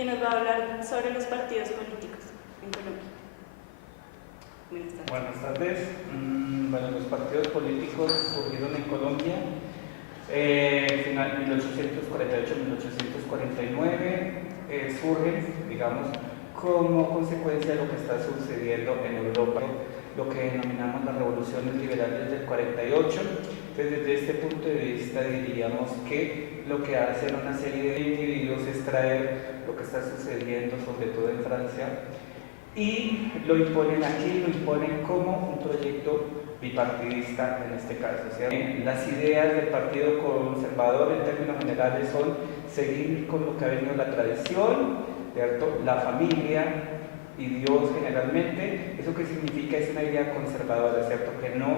que nos va a hablar sobre los partidos políticos en Colombia. Buenas tardes. Bueno, los partidos políticos surgieron en Colombia final 1848-1849, surgen, digamos, como consecuencia de lo que está sucediendo en Europa, lo que denominamos las revoluciones liberales del 48. Entonces, desde este punto de vista diríamos que lo que hacen una serie de individuos es traer lo que está sucediendo, sobre todo en Francia, y lo imponen aquí, lo imponen como un proyecto bipartidista en este caso. O sea, las ideas del Partido Conservador en términos generales son seguir con lo que ha venido la tradición, ¿cierto? La familia y Dios generalmente. ¿Eso qué significa? Es una idea conservadora, ¿cierto? Que no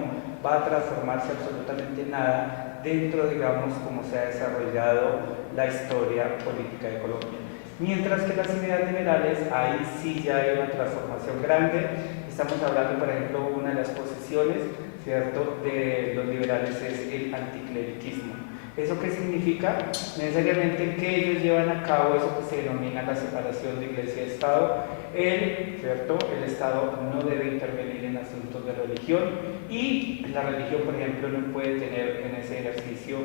va a transformarse absolutamente nada dentro, digamos, como se ha desarrollado la historia política de Colombia. Mientras que las ideas liberales, ahí sí ya hay una transformación grande. Estamos hablando, por ejemplo, una de las posiciones, ¿cierto?, de los liberales es el anticlericismo. ¿Eso qué significa? Necesariamente que ellos llevan a cabo eso que se denomina la separación de iglesia y Estado. ¿Cierto? El Estado no debe intervenir en asuntos de religión y la religión, por ejemplo, no puede tener en ese ejercicio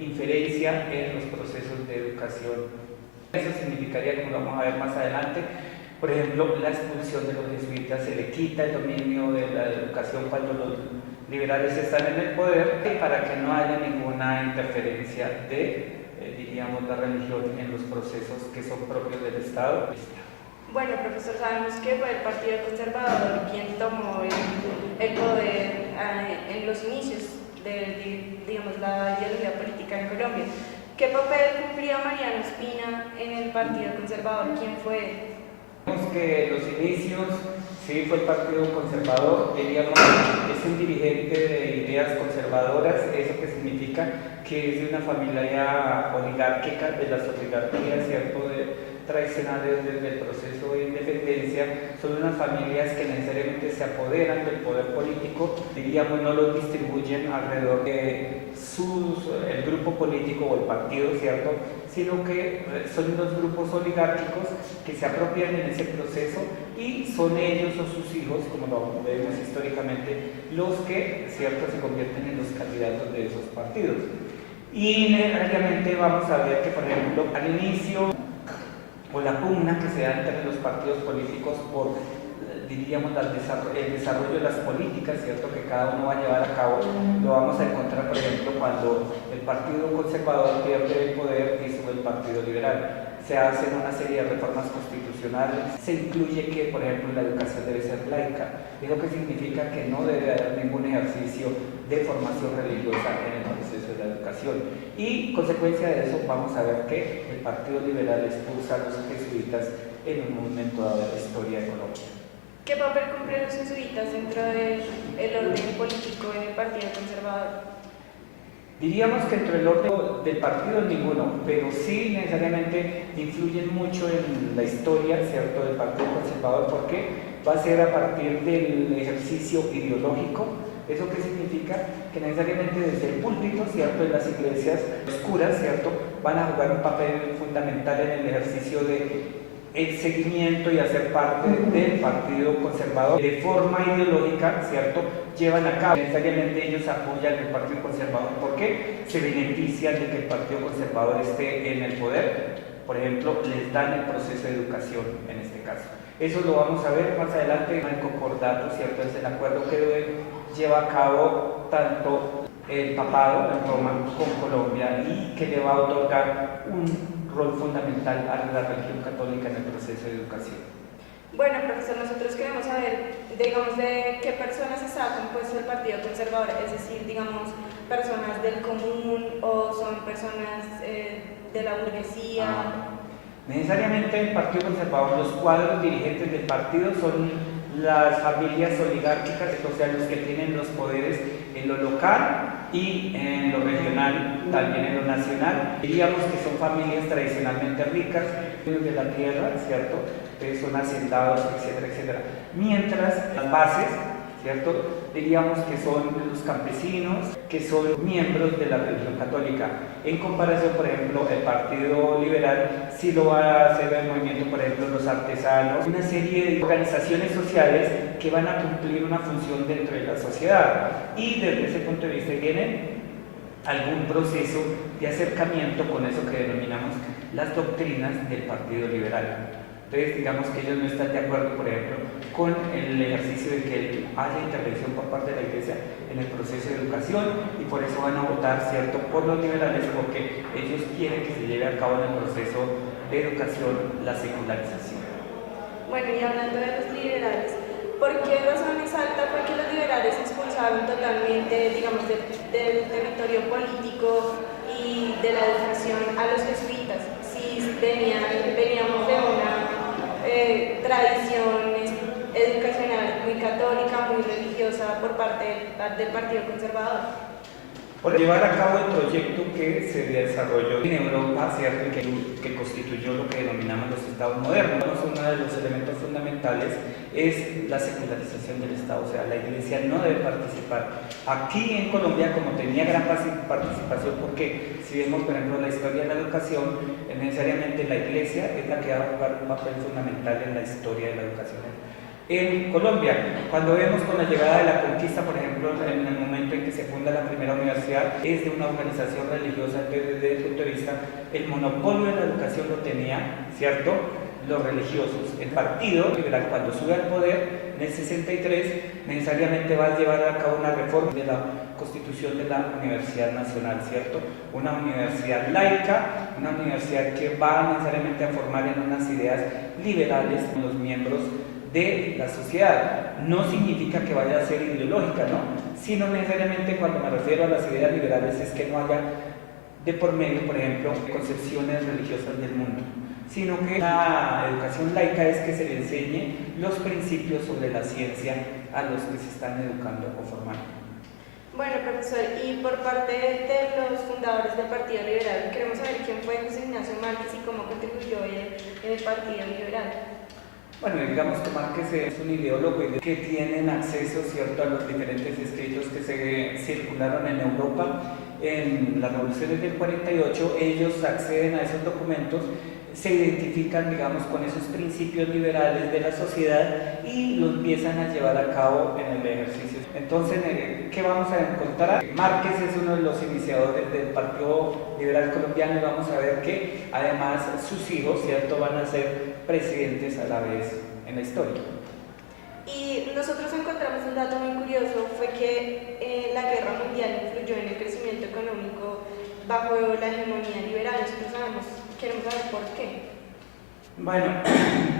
inferencia en los procesos de educación. Eso significaría, como lo vamos a ver más adelante, por ejemplo, la expulsión de los jesuitas, se le quita el dominio de la educación cuando los liberales están en el poder, para que no haya ninguna interferencia de, diríamos, la religión en los procesos que son propios del Estado. Bueno, profesor, sabemos que fue el Partido Conservador quien tomó el poder en los inicios de, digamos, la ideología política en Colombia. ¿Qué papel cumplía Mariano Ospina en el Partido Conservador? ¿Quién fue? Vemos que los inicios, sí, fue el Partido Conservador, diríamos, es un dirigente de ideas conservadoras. ¿Eso qué significa? Que es de una familia oligárquica, de las oligarquías, ¿cierto?, tradicionales desde el proceso de independencia. Son unas familias que necesariamente se apoderan del poder político, diríamos, no lo distribuyen alrededor de el grupo político o el partido, ¿cierto?, sino que son unos grupos oligárquicos que se apropian en ese proceso y son ellos o sus hijos, como lo vemos históricamente, los que, ¿cierto?, se convierten en los candidatos de esos partidos. Y necesariamente vamos a ver que, por ejemplo, al inicio, o la pugna que se da entre los partidos políticos por, diríamos, el desarrollo de las políticas, ¿cierto?, que cada uno va a llevar a cabo, lo vamos a encontrar, por ejemplo, cuando el Partido Conservador pierde el poder y sube el Partido Liberal. Se hacen una serie de reformas constitucionales, se incluye que, por ejemplo, la educación debe ser laica. Es lo que significa que no debe haber ningún ejercicio de formación religiosa en el proceso de la educación. Y, consecuencia de eso, vamos a ver que el Partido Liberal expulsa a los jesuitas en un momento dado de la historia de Colombia. ¿Qué papel cumplen los jesuitas dentro del orden político en el Partido Conservador? Diríamos que entre el orden del partido ninguno, pero sí necesariamente influyen mucho en la historia, ¿cierto?, del Partido Conservador, porque va a ser a partir del ejercicio ideológico. ¿Eso qué significa? Que necesariamente desde el púlpito, ¿cierto?, en las iglesias oscuras, ¿cierto?, van a jugar un papel fundamental en el ejercicio de el seguimiento y hacer parte del Partido Conservador. De forma ideológica, ¿cierto?, llevan a cabo. Necesariamente ellos apoyan el Partido Conservador porque se benefician de que el Partido Conservador esté en el poder. Por ejemplo, les dan el proceso de educación en este caso. Eso lo vamos a ver más adelante en el concordato, ¿cierto?, es el acuerdo que lleva a cabo tanto el papado en Roma con Colombia y que le va a otorgar un rol fundamental a la religión católica en el proceso de educación. Bueno, profesor, nosotros queremos saber, digamos, de qué personas está compuesto el Partido Conservador, es decir, digamos, personas del común o son personas de la burguesía. Necesariamente el Partido Conservador, los cuadros dirigentes del partido son las familias oligárquicas, o sea, los que tienen los poderes en lo local y en lo regional, también en lo nacional. Diríamos que son familias tradicionalmente ricas, de la tierra, ¿cierto?, son hacendados, etcétera, etcétera. Mientras las bases ¿cierto? Diríamos que son los campesinos, que son miembros de la religión católica. En comparación, por ejemplo, el Partido Liberal sí lo va a hacer el movimiento, por ejemplo, los artesanos, una serie de organizaciones sociales que van a cumplir una función dentro de la sociedad. Y desde ese punto de vista tienen algún proceso de acercamiento con eso que denominamos las doctrinas del Partido Liberal. Entonces, digamos que ellos no están de acuerdo, por ejemplo, con el ejercicio de que haya intervención por parte de la Iglesia en el proceso de educación, y por eso van a votar, ¿cierto?, por los liberales, porque ellos quieren que se lleve a cabo en el proceso de educación la secularización. Bueno, y hablando de los liberales, ¿por qué razón exalta fue que los liberales expulsaron totalmente, digamos, del territorio político y de la educación a los jesuitas? Si veníamos de una tradición educacional muy católica, muy religiosa por parte del Partido Conservador. Por llevar a cabo el proyecto que se desarrolló en Europa, ¿cierto?, que constituyó lo que denominamos los estados modernos. Uno de los elementos fundamentales es la secularización del Estado, o sea, la Iglesia no debe participar. Aquí en Colombia, como tenía gran participación, porque si vemos, por ejemplo, la historia de la educación, necesariamente la Iglesia es la que va a jugar un papel fundamental en la historia de la educación. En Colombia, cuando vemos con la llegada de la conquista, por ejemplo, en el momento en que se funda la primera universidad, es de una organización religiosa que desde el punto de vista, el monopolio de la educación lo tenía, ¿cierto?, los religiosos. El Partido Liberal, cuando sube al poder en el 63, necesariamente va a llevar a cabo una reforma de la constitución de la Universidad Nacional, ¿cierto? Una universidad laica, una universidad que va necesariamente a formar en unas ideas liberales en los miembros de la sociedad. No significa que vaya a ser ideológica, ¿no?, sino necesariamente, cuando me refiero a las ideas liberales, es que no haya de por medio, por ejemplo, concepciones religiosas del mundo, sino que la educación laica es que se le enseñe los principios sobre la ciencia a los que se están educando o formando. Bueno, profesor, y por parte de los fundadores del Partido Liberal, queremos saber quién fue José Ignacio Márquez y cómo contribuyó en el Partido Liberal. Bueno, digamos que Márquez es un ideólogo que tienen acceso, ¿cierto?, a los diferentes escritos que se circularon en Europa en las revoluciones del 48. Ellos acceden a esos documentos, se identifican, digamos, con esos principios liberales de la sociedad y lo empiezan a llevar a cabo en el ejercicio. Entonces, ¿qué vamos a encontrar? Márquez es uno de los iniciadores del Partido Liberal Colombiano, y vamos a ver que además sus hijos, ¿cierto?, van a ser presidentes a la vez en la historia. Y nosotros encontramos un dato muy curioso, fue que la guerra mundial influyó en el crecimiento económico bajo la hegemonía liberal. Nosotros queremos saber por qué. Bueno,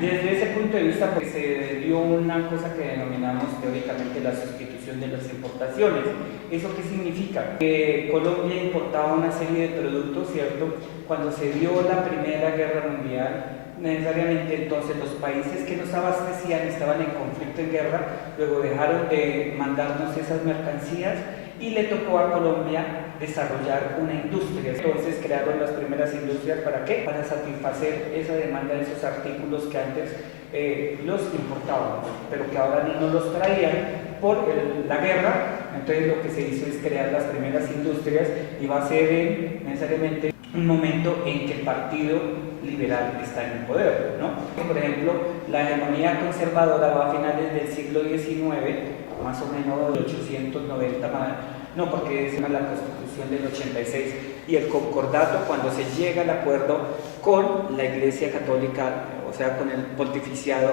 desde ese punto de vista, pues, se dio una cosa que denominamos teóricamente la sustitución de las importaciones. ¿Eso qué significa? Que Colombia importaba una serie de productos, ¿cierto? Cuando se dio la Primera Guerra Mundial, necesariamente entonces los países que nos abastecían estaban en conflicto, en guerra, luego dejaron de mandarnos esas mercancías y le tocó a Colombia desarrollar una industria. Entonces crearon las primeras industrias, ¿para qué? Para satisfacer esa demanda de esos artículos que antes los importábamos, pero que ahora no los traían por la guerra. Entonces lo que se hizo es crear las primeras industrias, y va a ser necesariamente un momento en que el Partido Liberal está en el poder, ¿no? Por ejemplo, la hegemonía conservadora va a finales del siglo XIX, más o menos de 890, no, porque es la Constitución del 86 y el concordato, cuando se llega al acuerdo con la Iglesia Católica, o sea, con el pontificiado,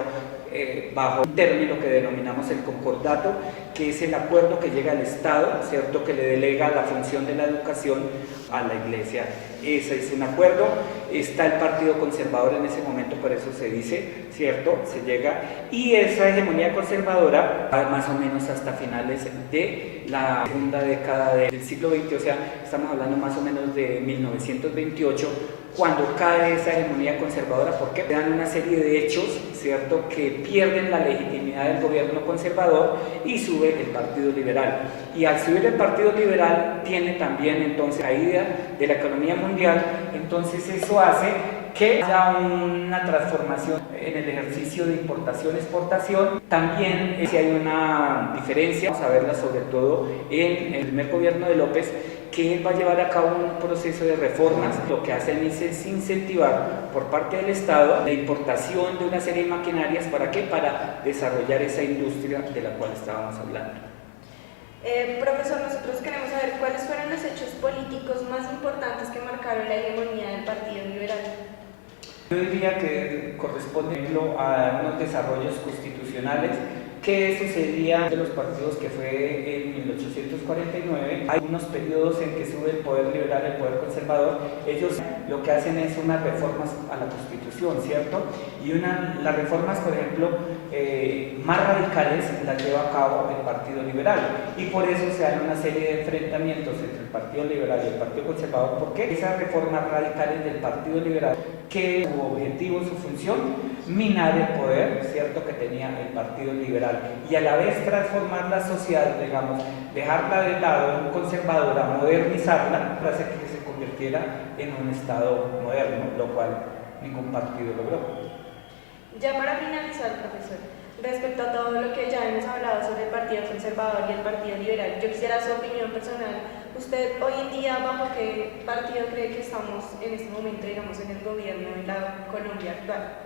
bajo un término que denominamos el concordato, que es el acuerdo que llega al Estado, ¿cierto?, que le delega la función de la educación a la Iglesia. Ese es un acuerdo. Está el Partido Conservador en ese momento, por eso se dice, ¿cierto?, se llega, y esa hegemonía conservadora va más o menos hasta finales de la segunda década del siglo XX, o sea, estamos hablando más o menos de 1928, cuando cae esa hegemonía conservadora, porque dan una serie de hechos, ¿cierto?, que pierden la legitimidad del gobierno conservador y sube el Partido Liberal. Y al subir el Partido Liberal tiene también entonces caída de la economía mundial, entonces eso hace que haya una transformación en el ejercicio de importación-exportación. También si hay una diferencia, vamos a verla sobre todo en el primer gobierno de López, que él va a llevar a cabo un proceso de reformas. Lo que hacen es incentivar por parte del Estado la importación de una serie de maquinarias. ¿Para qué? Para desarrollar esa industria de la cual estábamos hablando. Profesor, nosotros queremos saber cuáles fueron los hechos políticos más importantes que marcaron la hegemonía del Partido Liberal. Yo diría que corresponde a unos desarrollos constitucionales que sucedían de los partidos, que fue en 1849. Hay unos periodos en que sube el poder liberal, el poder conservador. Ellos lo que hacen es unas reformas a la Constitución, ¿cierto? Y las reformas, por ejemplo, más radicales las lleva a cabo el Partido Liberal. Y por eso se dan una serie de enfrentamientos entre el Partido Liberal y el Partido Conservador, porque esas reformas radicales del Partido Liberal, que su objetivo, su función, minar el poder, ¿cierto?, que tenía el Partido Liberal, y a la vez transformar la sociedad, digamos, dejarla de lado conservadora, modernizarla, para hacer que se convirtiera en un Estado moderno, lo cual ningún partido logró. Ya para finalizar, profesor, respecto a todo lo que ya hemos hablado sobre el Partido Conservador y el Partido Liberal, yo quisiera su opinión personal. ¿Usted hoy en día bajo qué partido cree que estamos en este momento, digamos, en el gobierno en la Colombia actual?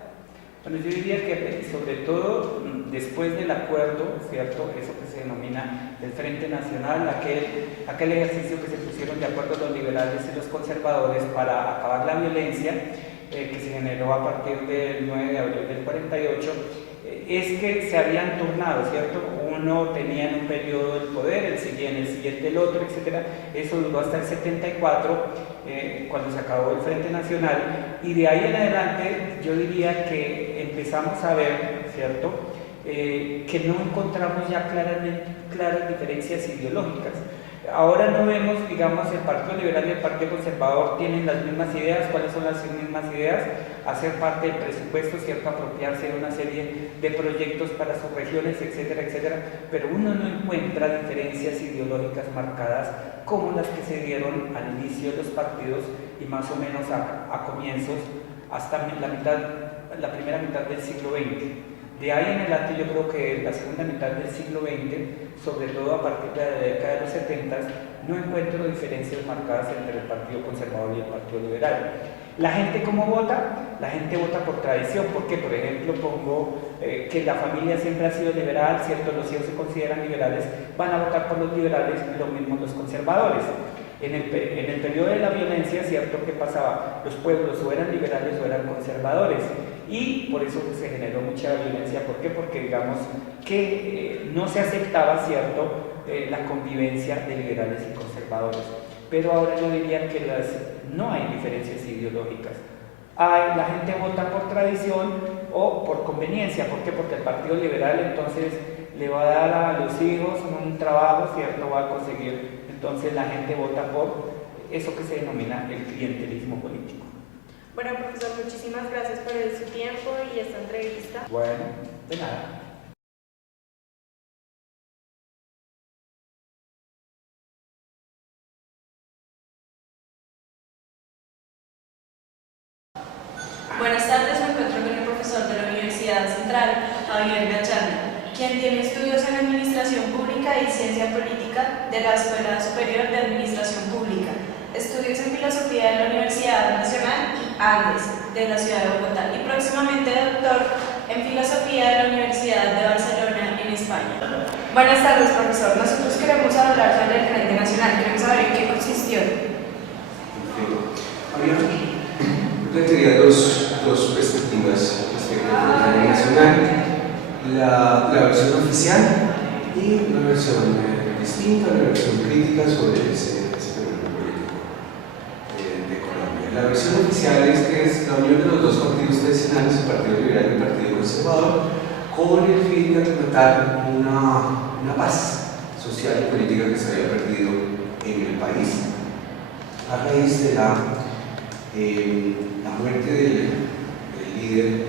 Bueno, yo diría que sobre todo después del acuerdo, ¿cierto?, eso que se denomina el Frente Nacional, aquel ejercicio que se pusieron de acuerdo los liberales y los conservadores para acabar la violencia, que se generó a partir del 9 de abril del 48, es que se habían turnado, ¿cierto? Uno tenía en un periodo el poder, el siguiente el otro, etc. Eso duró hasta el 74, cuando se acabó el Frente Nacional, y de ahí en adelante yo diría que empezamos a ver, ¿cierto?, que no encontramos ya claras diferencias ideológicas. Ahora no vemos, digamos, el Partido Liberal y el Partido Conservador tienen las mismas ideas. ¿Cuáles son las mismas ideas? Hacer parte del presupuesto, ¿cierto?, apropiarse de una serie de proyectos para sus regiones, etcétera, etcétera, pero uno no encuentra diferencias ideológicas marcadas como las que se dieron al inicio de los partidos y más o menos a comienzos, hasta la primera mitad del siglo XX. De ahí en adelante yo creo que la segunda mitad del siglo XX, sobre todo a partir de la década de los 70, no encuentro diferencias marcadas entre el Partido Conservador y el Partido Liberal. ¿La gente cómo vota? La gente vota por tradición, porque por ejemplo pongo que la familia siempre ha sido liberal, ¿cierto? Los hijos se consideran liberales, van a votar por los liberales, lo mismo los conservadores. En el periodo de la violencia, ¿cierto?, ¿qué pasaba? Los pueblos o eran liberales o eran conservadores, y por eso se generó mucha violencia. ¿Por qué? Porque digamos que no se aceptaba, ¿cierto?, la convivencia de liberales y conservadores. Pero ahora yo diría que no hay diferencias ideológicas. La gente vota por tradición o por conveniencia. ¿Por qué? Porque el Partido Liberal entonces le va a dar a los hijos un trabajo, ¿cierto?, va a conseguir. Entonces la gente vota por eso que se denomina el clientelismo político. Bueno, profesor, muchísimas gracias por su tiempo y esta entrevista. Bueno, de nada. Buenas tardes, me encuentro con el profesor de la Universidad Central, Javier Gachana, quien tiene estudios en Administración Pública y Ciencia Política de la Escuela Superior de Administración Pública, estudios en Filosofía de la Universidad Nacional y Andes de la ciudad de Bogotá, y próximamente doctor en Filosofía de la Universidad de Barcelona en España. Buenas tardes, profesor. Nosotros queremos hablar sobre el Frente Nacional. Queremos saber en qué consistió. Tendría dos perspectivas respecto al Frente Nacional: la versión oficial y una versión distinta, una versión crítica sobre ese fenómeno político de Colombia. La versión oficial es que es la unión de los dos partidos tradicionales, el Partido Liberal y el Partido Conservador, con el fin de tratar una paz social y política que se había perdido en el país a raíz de la La muerte del líder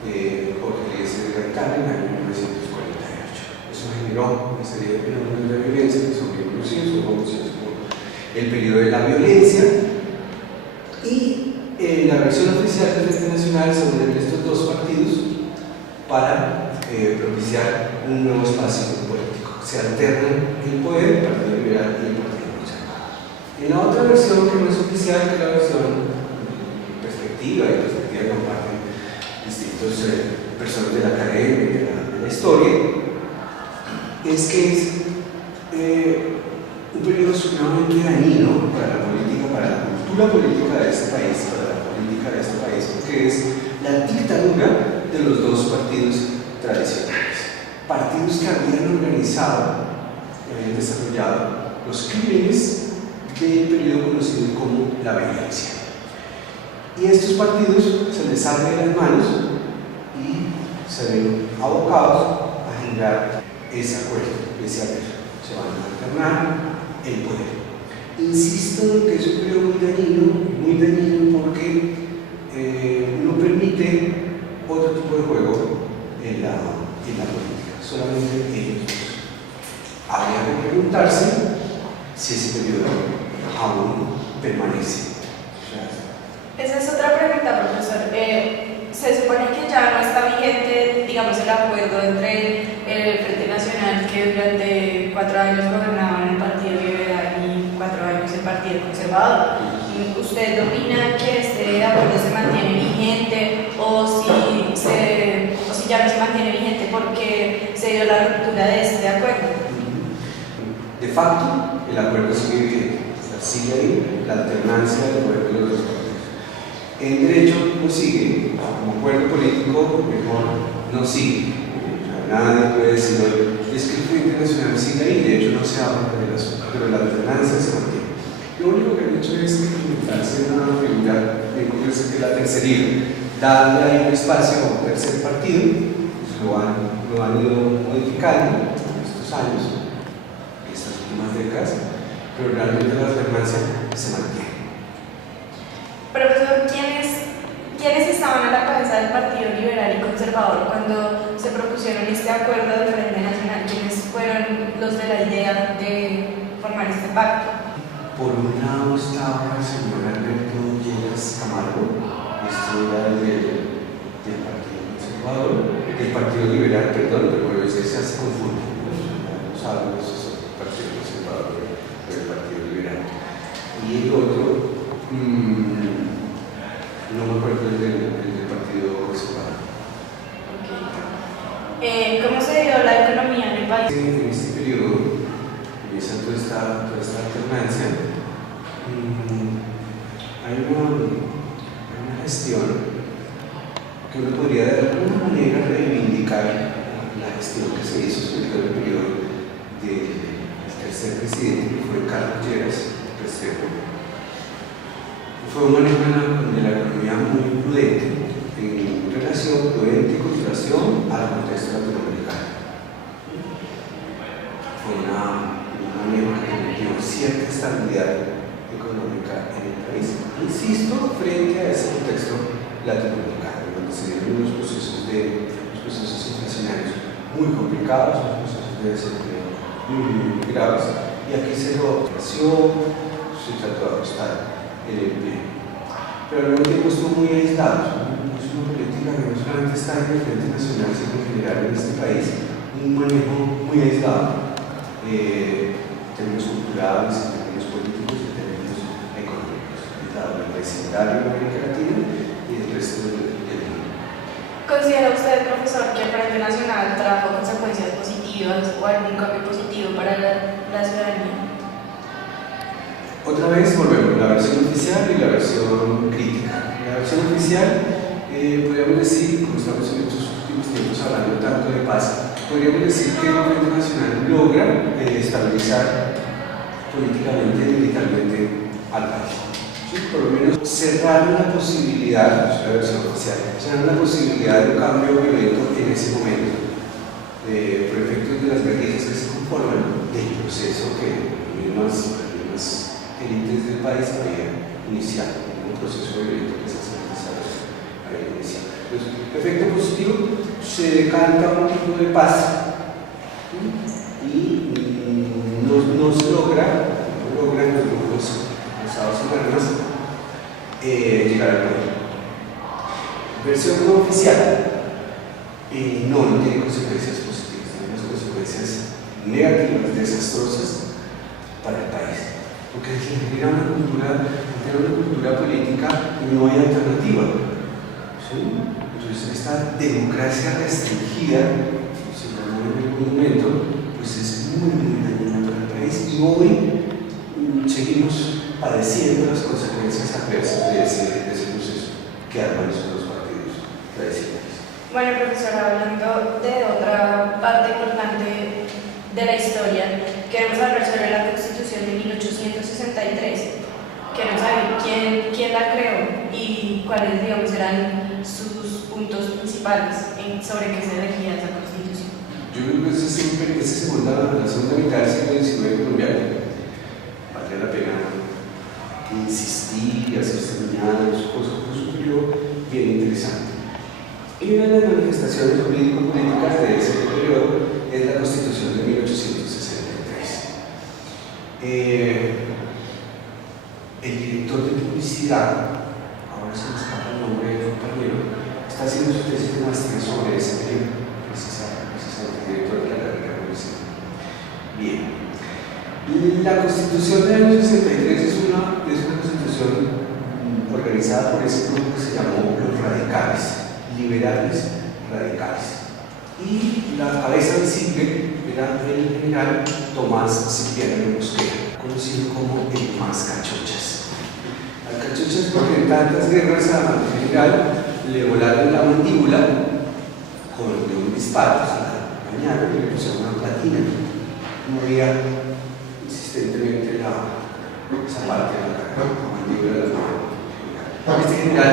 Jorge Eliezer Gaitán en el año 1948. Eso generó una serie de fenómenos de violencia que son bien conocidos, son conocidos como el periodo de la violencia, y la versión oficial del Frente Nacional se unen estos dos partidos para propiciar un nuevo espacio político. Se alternan el poder, el Partido Liberal y el Partido Conservador. En la otra versión, que no es oficial, que es la versión perspectiva, y perspectiva que comparten distintos personas de la academia y de la historia, es que es un periodo sumamente dañino para la política, para la cultura política de este país, para la política de este país, porque es la dictadura de los dos partidos tradicionales. Partidos que habían organizado, habían desarrollado los crímenes del periodo conocido como la violencia. Y a estos partidos se les sale de las manos y se ven abocados a generar ese acuerdo, ese acuerdo. Se van a alternar el poder. Insisto en que es un periodo muy dañino porque no permite otro tipo de juego en la política, solamente ellos dos. Habría que preguntarse si ese periodo aún permanece. Esa es otra pregunta, profesor. Se supone que ya no está vigente, digamos, el acuerdo entre el Frente Nacional, que durante 4 años gobernaban el Partido Liberal y 4 años el Partido Conservador. ¿Usted opina que este acuerdo se mantiene vigente o si ya no se mantiene vigente porque se dio la ruptura de este acuerdo? De facto, el acuerdo sigue vigente. Sigue ahí la alternancia del poder de los dos partidos. En derecho no sigue, como acuerdo político, mejor no sigue. Nadie puede decir hoy, es que el Frente Nacional sigue ahí, de hecho no se habla de eso, pero la alternancia se mantiene. Lo único que han hecho es implementarse una figura de curiosa que es la tercería, darle ahí un espacio a un tercer partido, pues lo han ido modificando en estos años, en estas últimas décadas, pero realmente la alternancia se mantiene. Profesor, ¿quiénes estaban a la cabeza del Partido Liberal y Conservador cuando se propusieron este acuerdo del Frente Nacional? ¿Quiénes fueron los de la idea de formar este pacto? Por un lado estaba el señor Alberto Lleras Camargo, esto era del Partido Conservador, del Partido Liberal, perdón, pero es que se confunde, no saben, eso es el Partido Conservador o el Partido Liberal. Y el otro, no me acuerdo del Partido Conservador. Okay. ¿Cómo se dio la economía en el país? En este periodo, empieza toda esta alternancia, hay una gestión que uno podría de alguna manera reivindicar la gestión que se hizo sobre todo el periodo del tercer presidente, que fue Carlos Lleras Restrepo. Fue un manejo de la economía muy prudente en relación con relación al contexto latinoamericano. Fue un manejo que permitió cierta estabilidad económica en el país, insisto, frente a ese contexto latinoamericano, donde se dieron unos procesos inflacionarios muy complicados, unos procesos de desempleo muy graves, y aquí se lo ofreció, se trató de ajustar el empleo. Pero al mismo tiempo estuvo muy aislado. Es una política que no solamente está en el Frente Nacional, sino en general en este país, un manejo muy aislado en términos culturales, en términos políticos y en términos económicos, aislado del vecindario de América Latina y el resto del mundo. ¿Considera usted, profesor, que el Frente Nacional trajo consecuencias positivas o algún cambio positivo para la ciudadanía? Otra vez volvemos, la versión oficial y la versión crítica. La versión oficial, podríamos decir, como estamos en estos últimos tiempos hablando tanto de paz, podríamos decir que el Frente Nacional logra estabilizar políticamente y militarmente al país. ¿Sí? Por lo menos cerraron la posibilidad, es la versión oficial, cerraron la posibilidad de un cambio violento en ese momento, por efectos de las guerrillas que se conforman del proceso que las élites del país habían iniciado. un proceso violento que se hace necesario al inicio. Entonces, efecto positivo, se decanta un tipo de paz y no se logra en los grupos estados y armas llegar al poder. Versión no oficial, no tiene consecuencias positivas, tiene unas consecuencias negativas, desastrosas para el país, porque genera una cultura política y no hay alternativa. ¿Sí? Entonces, esta democracia restringida, si lo hablamos en algún momento, pues es muy dañina para el país, y hoy seguimos padeciendo las consecuencias adversas de ese proceso que arman los partidos tradicionales. Bueno, profesor, hablando de otra parte importante de la historia, queremos hablar sobre la Constitución de 1863. Queremos saber quién la creó y cuáles, digamos, eran sus puntos principales sobre qué se regía esa Constitución. Yo creo que la segunda mitad del siglo XIX colombiano vale la pena insistir y hacer seminarios, cosas, un periodo bien interesante. Y una de las manifestaciones jurídico-políticas de ese periodo es la Constitución de 1863. El director de publicidad, ahora se me escapa el nombre del compañero, está haciendo su tesis de maestría sobre ese periodo, precisamente el director de la carrera de publicidad. Bien. La Constitución del año 63 es una constitución organizada por ese grupo que se llamó los radicales, liberales radicales. Y la cabeza visible era el general Tomás Cipriano Mosquera, conocido como el Mascachochas. Mascachochas porque en tantas guerras al general le volaron la mandíbula de un disparo, se la dañaron y le pusieron una platina. Moría insistentemente esa parte de la mandíbula de la mano. Este general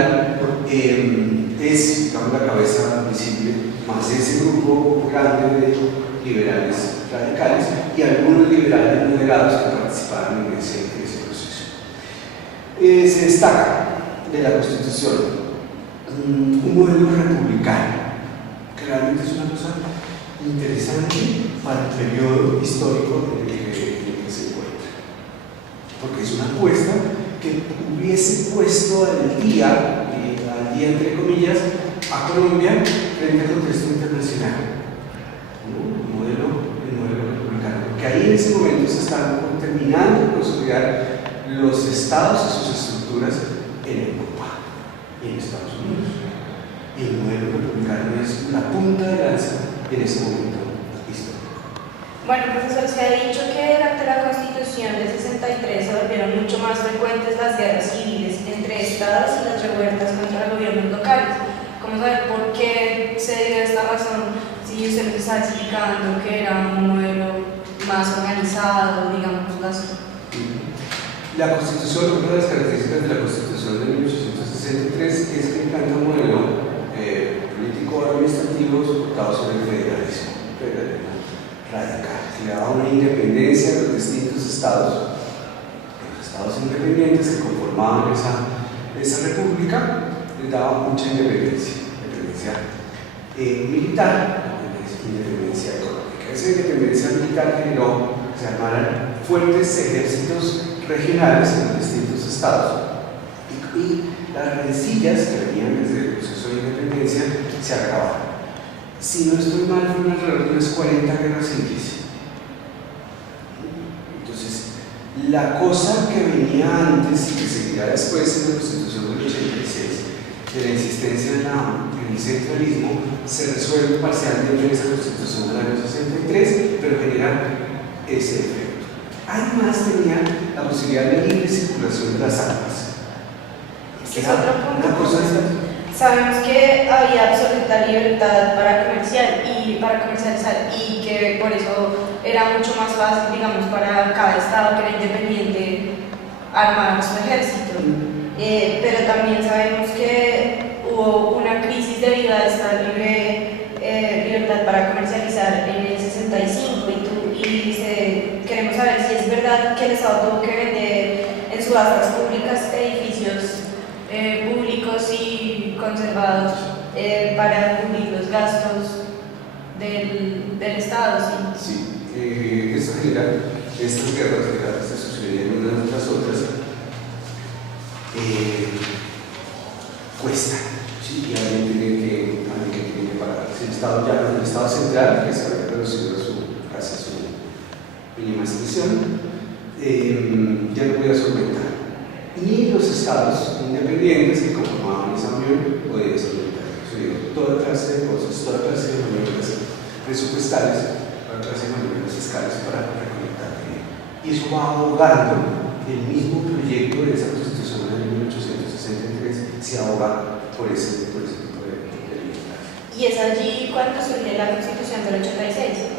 es, digamos, la cabeza visible más ese grupo grande de liberales radicales y algunos liberales moderados que participaron en ese proceso. Se destaca de la Constitución un modelo republicano, que realmente es una cosa interesante para el periodo histórico en el que se encuentra, porque es una apuesta que hubiese puesto al día entre comillas, a Colombia frente al contexto internacional. El modelo republicano, porque ahí en ese momento se están terminando de consolidar los estados y sus estructuras en Europa y en Estados Unidos. Y el modelo republicano es la punta de lanza en ese momento histórico. Bueno, profesor, se ha dicho que durante la Constitución de 63 se volvieron mucho más frecuentes las guerras civiles entre estados y las revueltas contra gobiernos locales. ¿Cómo saber por qué se dio esta razón? Si usted nos está explicando que era un modelo más organizado, digamos, La Constitución, una de las características de la Constitución de 1863 es que implanta un modelo político-administrativo soportado sobre el federalismo radical, que daba una independencia a los distintos estados. Los estados independientes que conformaban esa república les daba mucha independencia militar, independencia económica. Esa independencia militar generó que se armaran fuertes ejércitos regionales en los distintos estados y las rencillas que venían desde el proceso de independencia se agravaron. Si no estoy mal, fueron alrededor de unas 40 guerras civiles. Entonces, la cosa que venía antes y que seguía después en la Constitución del 86, de la insistencia en el centralismo, se resuelve parcialmente en esa Constitución del año 63, pero genera ese efecto. Además, tenía la posibilidad de libre circulación de las armas. Es otro punto. Una cosa Sabemos que había absoluta libertad para comercializar y que por eso era mucho más fácil, digamos, para cada estado que era independiente armar su ejército. Pero también sabemos que hubo una crisis debido a esta libertad para comercializar en el 65 y queremos saber si es verdad que el Estado tuvo que vender en subastas públicas edificios conservados para cubrir los gastos del Estado, ¿sí? Sí, esto genera, estas guerras que se suceden unas tras otras, cuesta, ¿sí? Y alguien tiene que pagar. Si el Estado central, que se había reducido casi a su mínima expresión, ya no podía solventar. Y los estados independientes que conformaban esa unión podían solventar. Toda clase de cosas, toda clase de maniobras presupuestales, toda clase de maniobras fiscales para recolectar dinero. Y eso va ahogando el mismo proyecto de esa Constitución de 1863, se ahoga por ese tipo de libertad. Y es allí cuando surge la Constitución del 86.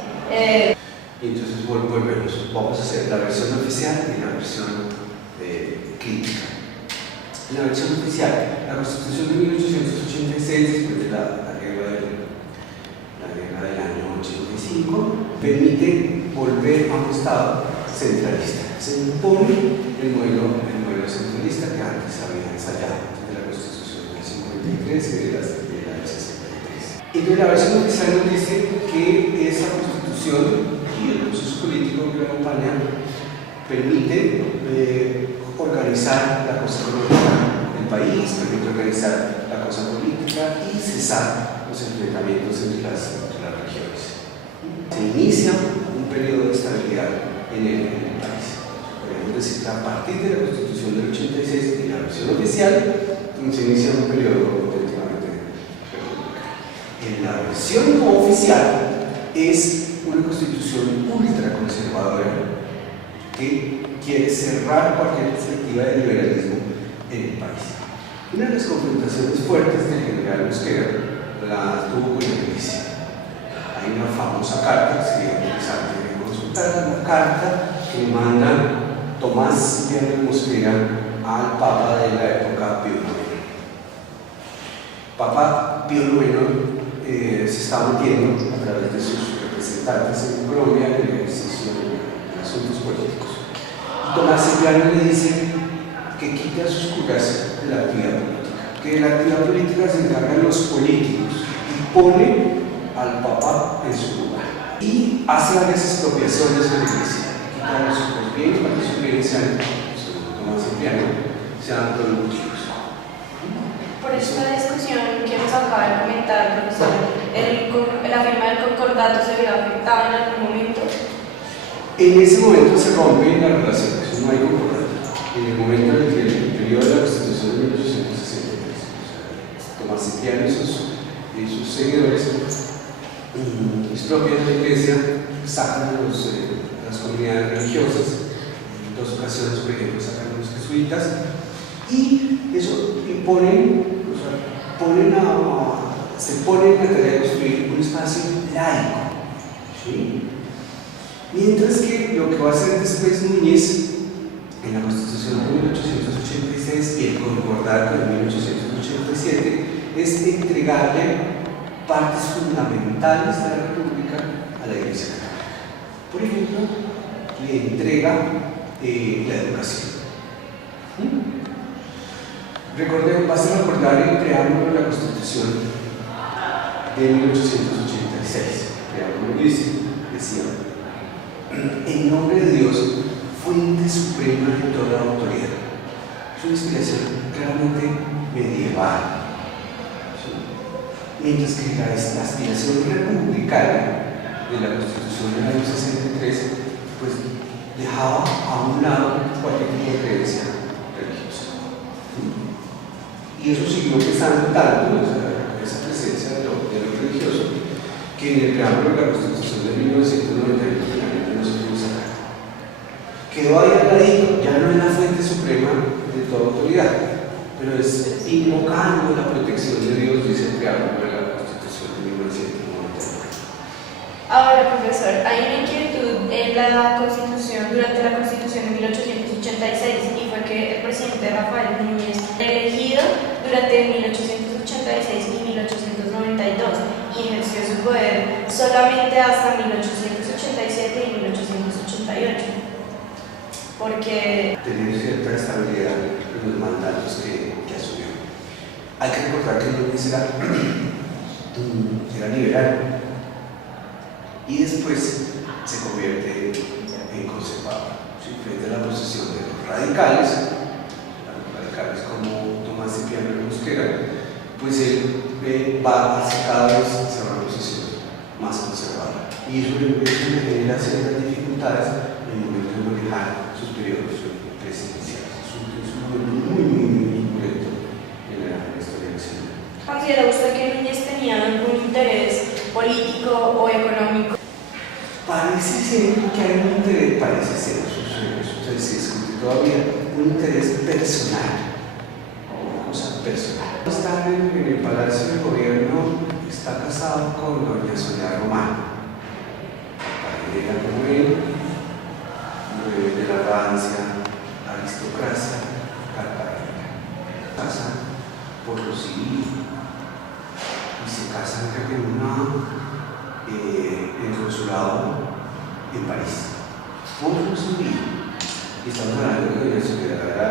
Y entonces volvemos, vamos a hacer la versión oficial y la versión crítica. En la versión oficial, la Constitución de 1886, después de la guerra del año 85, permite volver a un Estado centralista. Se impone el modelo centralista que antes había ensayado de la Constitución del 53 y de la del 63. Entonces la versión oficial nos dice que esa Constitución y el proceso político que la acompaña permite organizar la cosa económica del país, permite organizar la cosa política y cesar los enfrentamientos entre las regiones. Se inicia un periodo de estabilidad en el país. Podemos decir que a partir de la Constitución del 86 y la versión oficial se inicia un periodo auténticamente republicano. En la versión no oficial es una constitución ultraconservadora que quiere cerrar cualquier perspectiva de liberalismo en el país. Una de las confrontaciones fuertes del general Mosquera la tuvo con la Iglesia. Hay una famosa carta, sería interesante consultar, la carta que manda Tomás Cipriano Mosquera al Papa de la época Pío IX. Papa Pío IX se está metiendo a través de sus representantes en Colombia en el ejercicio de asuntos políticos. Y Tomás Cipriano le dice que quite a sus curas de la actividad política, que de la actividad política se encargan los políticos y pone al Papa en su lugar. Y hace varias expropiaciones de la Iglesia, quita los bienes para que sus bienes sean, según Tomás Cipriano, sean productivos. Por eso la discusión que nos acaba de comentar, profesor, la firma del concordato se vio afectada en algún momento. En ese momento se rompen las relaciones, no hay concordato. En el momento en que el periodo de la Constitución de 1863, Tomás Cipriano y sus seguidores expropian la Iglesia, sacan a las comunidades religiosas, en dos ocasiones, por ejemplo, sacan a los jesuitas, y eso se pone en la tarea de construir un espacio laico, ¿sí? Mientras que lo que va a hacer después Núñez en la Constitución de 1886 y el concordato de 1887 es entregarle partes fundamentales de la República a la Iglesia Católica. Por ejemplo, le entrega la educación. Vas a recordar el preámbulo de la Constitución de 1886. El preámbulo decía: en nombre de Dios, fuente suprema de toda autoridad. Es una inspiración claramente medieval. ¿Sí? Mientras que la aspiración republicana de la Constitución del año 63 pues dejaba a un lado cualquier tipo de creencia religiosa. ¿Sí? Y eso siguió pesando tanto, esa presencia de lo religioso, que en el preámbulo de la Constitución de 1991 finalmente no se pudo sacar. Quedó ahí al ladito, ya no es la fuente suprema de toda autoridad, pero es invocando la protección de Dios, dice el preámbulo de la Constitución de 1991. Ahora, profesor, hay una inquietud en la Constitución, durante la Constitución de 1886, y fue que el presidente Rafael Núñez, elegido durante 1886 y 1892, y ejerció su poder solamente hasta 1887 y 1888. Porque tener cierta estabilidad en los mandatos que asumió. Hay que recordar que Núñez era liberal y después se convierte en conservador, ¿sí? Frente a la posición de los radicales como Tomás Cipriano Mosquera, pues él va hacia cada vez hacia una posición más conservadora. Y eso le genera ciertas dificultades en el momento de manejar sus periodos presidenciales. Es un momento muy violento en la historia nacional. ¿Considera usted que Núñez tenía algún interés político o económico? Parece ser que hay un interés, eso se discute todavía, un interés personal, una cosa personal. Está en el Palacio del Gobierno, está casado con doña Soledad Román. Era como él, de la rancia, aristocracia, cartagenera. Casa por lo civil y se casan en el consulado en París. Por lo civil. Y estamos hablando de doña Soledad era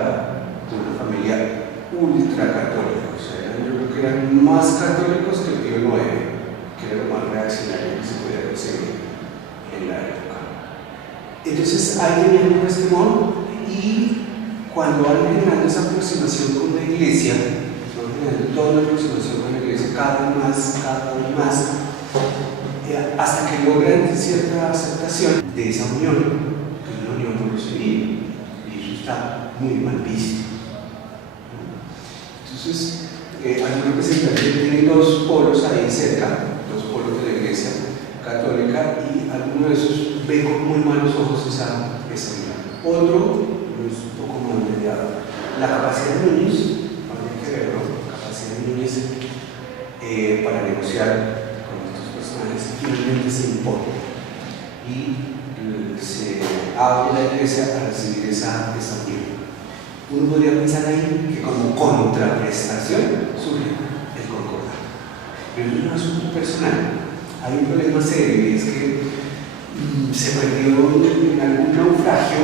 de una familia ultracatólica, o sea, yo creo que eran más católicos que el Pío IX, que era lo más reaccionario que se podía conseguir en la época. Entonces ahí tenían un resquemor y cuando van generando esa aproximación con la iglesia, van generando toda una aproximación con la iglesia cada vez más, hasta que logran cierta aceptación de esa unión, que es una unión por lo civil, y eso está muy mal visto. Entonces, hay un representante que tiene dos polos ahí cerca, dos polos de la iglesia católica, y alguno de esos ve con muy malos ojos esa unión. Otro es un poco más mediado. La capacidad de Núñez, habría que verlo, la capacidad de Núñez para negociar con estos personajes finalmente se impone y se abre la iglesia a recibir esa unión. Uno podría pensar ahí que como contraprestación surge el concordato, pero es un asunto personal. Hay un problema serio y es que se perdió en algún naufragio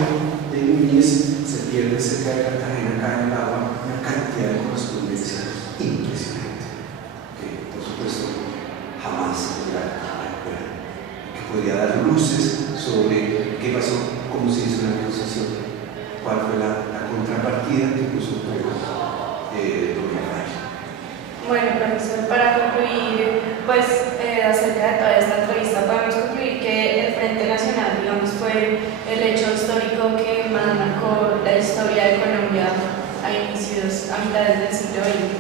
de Núñez, se pierde cerca de Cartagena, cae en el agua, una cantidad de correspondencia impresionante, que por supuesto jamás se recuperar, que podría dar luces sobre qué pasó, cómo se hizo la negociación, cuál fue la contrapartida que puso el pueblo de Rayo. Bueno, profesor, para concluir, pues acerca de toda esta entrevista, podemos concluir que el Frente Nacional, digamos, fue el hecho histórico que más marcó la historia de Colombia a mitades del siglo XX.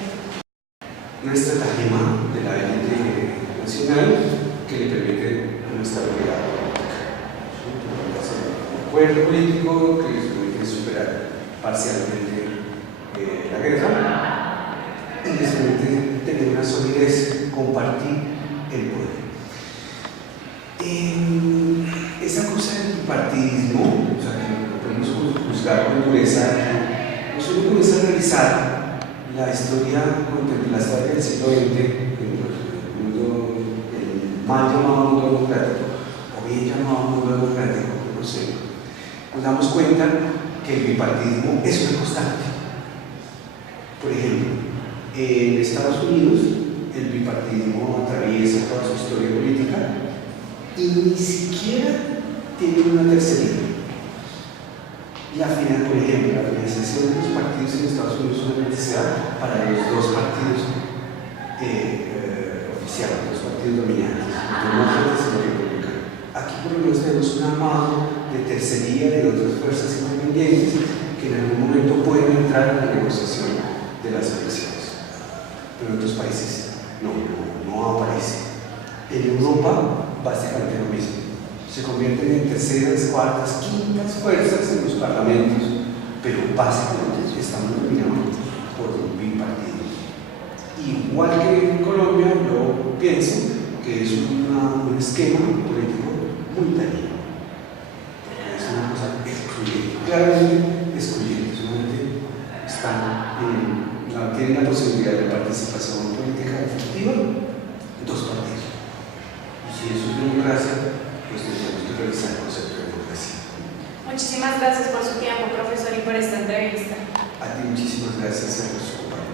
Una estratagema de la élite nacional que le permite una estabilidad política. Un acuerdo político que les permite superar parcialmente la guerra y les permite tener una solidez, compartir el poder. Esa cosa del bipartidismo, o sea, que lo podemos juzgar con dureza, nosotros comienza a revisar la historia del siglo XX, el mal llamado mundo democrático, o bien llamado mundo democrático, no sé, nos damos cuenta que el bipartidismo es una constante. Por ejemplo, en Estados Unidos el bipartidismo atraviesa toda su historia política y ni siquiera tiene una tercería. Y al final, por ejemplo, la financiación de los partidos en Estados Unidos solamente se da para los dos partidos oficiales, los partidos dominantes, los demócratas y los republicanos. Aquí por lo menos tenemos un amado de tercería de otras fuerzas independientes que en algún momento pueden entrar en la negociación de las elecciones. Pero en otros países no aparece. En Europa, básicamente lo mismo. Se convierten en terceras, cuartas, quintas fuerzas en los parlamentos, pero básicamente estamos dominados por un bipartidismo. Igual que en Colombia, yo pienso que es un esquema político muy dañino, porque es una cosa excluyente, claramente excluyente. Solamente tienen la posibilidad de participación política efectiva dos partidos. Y si eso es democracia, pues tenemos que revisar el concepto de democracia. Muchísimas gracias por su tiempo, profesor, y por esta entrevista. A ti muchísimas gracias a los compañeros.